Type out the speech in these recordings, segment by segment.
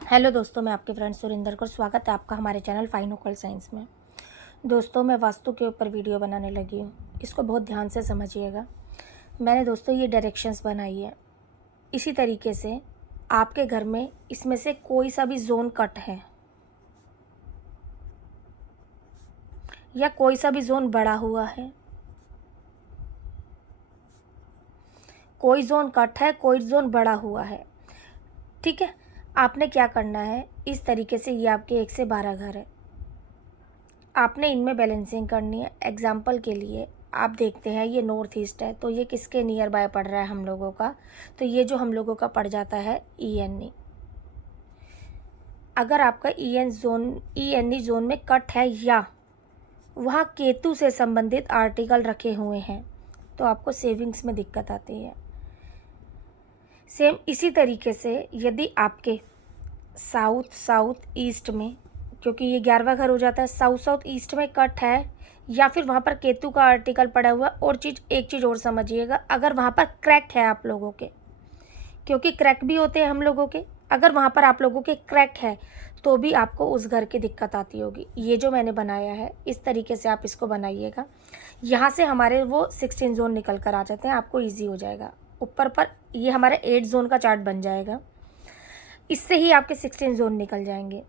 Hello दोस्तों, मैं आपके फ्रेंड सुरिंदर को स्वागत है आपका हमारे चैनल फाइन ओकल्ट साइंस में। दोस्तों, मैं वास्तु के ऊपर वीडियो बनाने लगी हूँ, इसको बहुत ध्यान से समझिएगा। मैंने दोस्तों ये डायरेक्शंस बनाई है, इसी तरीके से आपके घर में इसमें से कोई सा भी जोन कट है या कोई सा भी जोन बड़ा हुआ है, कोई जोन कट है, कोई जोन बड़ा हुआ है, ठीक है। आपने क्या करना है, इस तरीके से ये आपके 1 से 12 घर है, आपने इनमें बैलेंसिंग करनी है। एग्जाम्पल के लिए आप देखते हैं ये नॉर्थ ईस्ट है, तो ये किसके नियर बाय पड़ रहा है हम लोगों का, तो ये जो हम लोगों का पड़ जाता है ENE। अगर आपका ENE जोन में कट है या वहाँ केतु से संबंधित आर्टिकल रखे हुए हैं तो आपको सेविंग्स में दिक्कत आती है। सेम इसी तरीके से यदि आपके साउथ ईस्ट में, क्योंकि ये 11वां घर हो जाता है, साउथ ईस्ट में कट है या फिर वहाँ पर केतु का आर्टिकल पड़ा हुआ, और एक चीज़ और समझिएगा, अगर वहाँ पर क्रैक है आप लोगों के, क्योंकि क्रैक भी होते हैं हम लोगों के, अगर वहाँ पर आप लोगों के क्रैक है तो भी आपको उस घर की दिक्कत आती होगी। ये जो मैंने बनाया है इस तरीके से आप इसको बनाइएगा। यहाँ से हमारे वो 16 जोन निकल कर आ जाते हैं, आपको ईजी हो जाएगा। ऊपर पर ये हमारा 8 जोन का चार्ट बन जाएगा, इससे ही आपके 16 जोन निकल जाएंगे।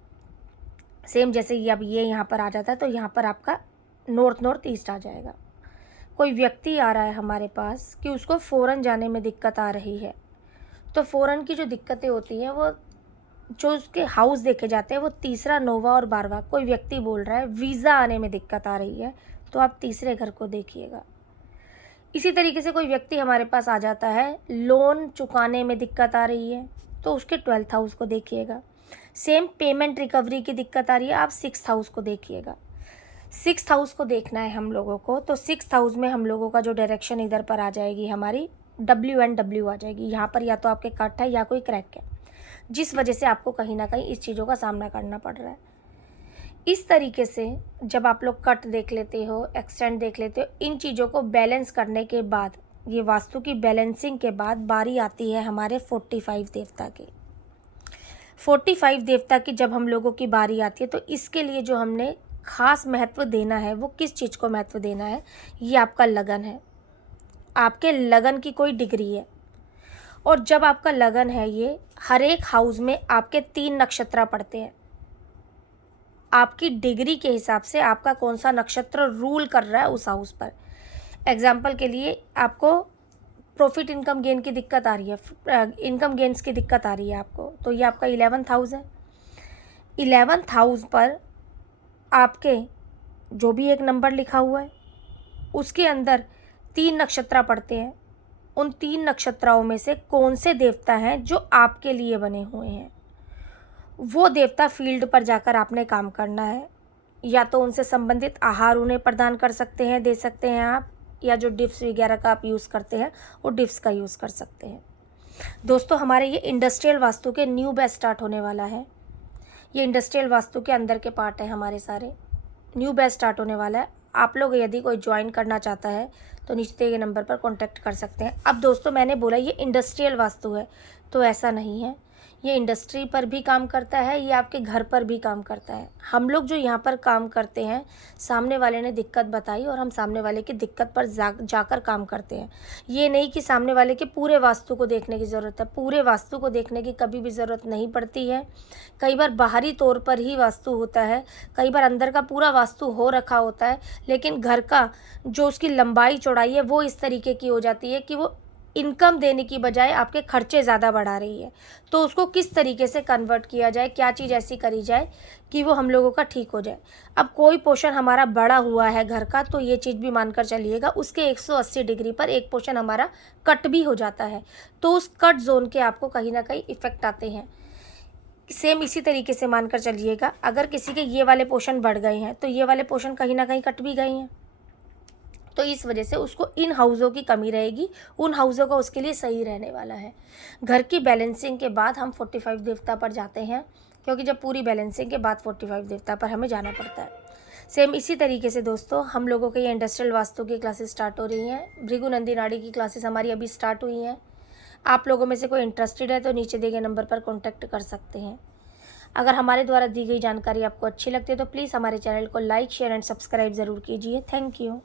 सेम जैसे ये अब ये यहाँ पर आ जाता है तो यहाँ पर आपका नॉर्थ ईस्ट आ जाएगा। कोई व्यक्ति आ रहा है हमारे पास कि उसको फ़ॉरेन जाने में दिक्कत आ रही है, तो फ़ॉरेन की जो दिक्कतें होती हैं वो जो उसके हाउस देखे जाते हैं वो 3रा, 9वां और 12वां। कोई व्यक्ति बोल रहा है वीज़ा आने में दिक्कत आ रही है, तो आप 3रे घर को देखिएगा। इसी तरीके से कोई व्यक्ति हमारे पास आ जाता है लोन चुकाने में दिक्कत आ रही है, तो उसके 12th हाउस को देखिएगा। सेम पेमेंट रिकवरी की दिक्कत आ रही है, आप 6th हाउस को देखिएगा। 6th हाउस को देखना है हम लोगों को, तो 6th हाउस में हम लोगों का जो डायरेक्शन इधर पर आ जाएगी हमारी WNW आ जाएगी। यहाँ पर या तो आपके कट है या कोई क्रैक है, जिस वजह से आपको कहीं ना कहीं इस चीज़ों का सामना करना पड़ रहा है। इस तरीके से जब आप लोग कट देख लेते हो, एक्सटेंड देख लेते हो, इन चीज़ों को बैलेंस करने के बाद, ये वास्तु की बैलेंसिंग के बाद बारी आती है हमारे 45 देवता की। 45 देवता की जब हम लोगों की बारी आती है तो इसके लिए जो हमने खास महत्व देना है, वो किस चीज़ को महत्व देना है, ये आपका लगन है। आपके लगन की कोई डिग्री है, और जब आपका लगन है, ये हर एक हाउस में आपके 3 नक्षत्र पड़ते हैं। आपकी डिग्री के हिसाब से आपका कौन सा नक्षत्र रूल कर रहा है उस हाउस पर। एग्जाम्पल के लिए आपको प्रॉफिट इनकम गेन की दिक्कत आ रही है, इनकम गेन्स की दिक्कत आ रही है आपको, तो ये आपका 11th हाउस है। 11th हाउस पर आपके जो भी एक नंबर लिखा हुआ है उसके अंदर 3 नक्षत्र पड़ते हैं। उन 3 नक्षत्रों में से कौन से देवता हैं जो आपके लिए बने हुए हैं, वो देवता फील्ड पर जाकर आपने काम करना है। या तो उनसे संबंधित आहार उन्हें प्रदान कर सकते हैं, दे सकते हैं आप, या जो डिप्स वगैरह का आप यूज़ करते हैं वो डिप्स का यूज़ कर सकते हैं। दोस्तों, हमारे ये इंडस्ट्रियल वास्तु के न्यू बैच स्टार्ट होने वाला है। ये इंडस्ट्रियल वास्तु के अंदर के पार्ट है हमारे सारे। न्यू बैच स्टार्ट होने वाला है। आप लोग यदि कोई ज्वाइन करना चाहता है तो नीचे दिए गए नंबर पर कांटेक्ट कर सकते हैं। अब दोस्तों, मैंने बोला ये इंडस्ट्रियल वास्तु है, तो ऐसा नहीं है। ये इंडस्ट्री पर भी काम करता है, ये आपके घर पर भी काम करता है। हम लोग जो यहाँ पर काम करते हैं, सामने वाले ने दिक्कत बताई और हम सामने वाले की दिक्कत पर जाकर काम करते हैं। ये नहीं कि सामने वाले के पूरे वास्तु को देखने की ज़रूरत है, पूरे वास्तु को देखने की कभी भी ज़रूरत नहीं पड़ती है। कई बार बाहरी तौर पर ही वास्तु होता है, कई बार अंदर का पूरा वास्तु हो रखा होता है, लेकिन घर का जो उसकी लंबाई चौड़ाई है वो इस तरीके की हो जाती है कि वो इनकम देने की बजाय आपके खर्चे ज़्यादा बढ़ा रही है। तो उसको किस तरीके से कन्वर्ट किया जाए, क्या चीज़ ऐसी करी जाए कि वो हम लोगों का ठीक हो जाए। अब कोई पोर्शन हमारा बड़ा हुआ है घर का, तो ये चीज़ भी मानकर चलिएगा उसके 180 डिग्री पर एक पोर्शन हमारा कट भी हो जाता है, तो उस कट जोन के आपको कहीं ना कहीं इफ़ेक्ट आते हैं। सेम इसी तरीके से मानकर चलिएगा, अगर किसी के ये वाले पोर्शन बढ़ गए हैं तो ये वाले पोर्शन कहीं ना कहीं कट भी गए हैं, तो इस वजह से उसको इन हाउसों की कमी रहेगी, उन हाउसों का उसके लिए सही रहने वाला है। घर की बैलेंसिंग के बाद हम 45 देवता पर जाते हैं, क्योंकि जब पूरी बैलेंसिंग के बाद 45 देवता पर हमें जाना पड़ता है। सेम इसी तरीके से दोस्तों, हम लोगों के ये इंडस्ट्रियल वास्तु की क्लासेस स्टार्ट हो रही हैं। भृगु नंदी नाड़ी की क्लासेस हमारी अभी स्टार्ट हुई हैं। आप लोगों में से कोई इंटरेस्टेड है तो नीचे दिए गए नंबर पर कॉन्टैक्ट कर सकते हैं। अगर हमारे द्वारा दी गई जानकारी आपको अच्छी लगती है तो प्लीज़ हमारे चैनल को लाइक, शेयर एंड सब्सक्राइब ज़रूर कीजिए। Thank you.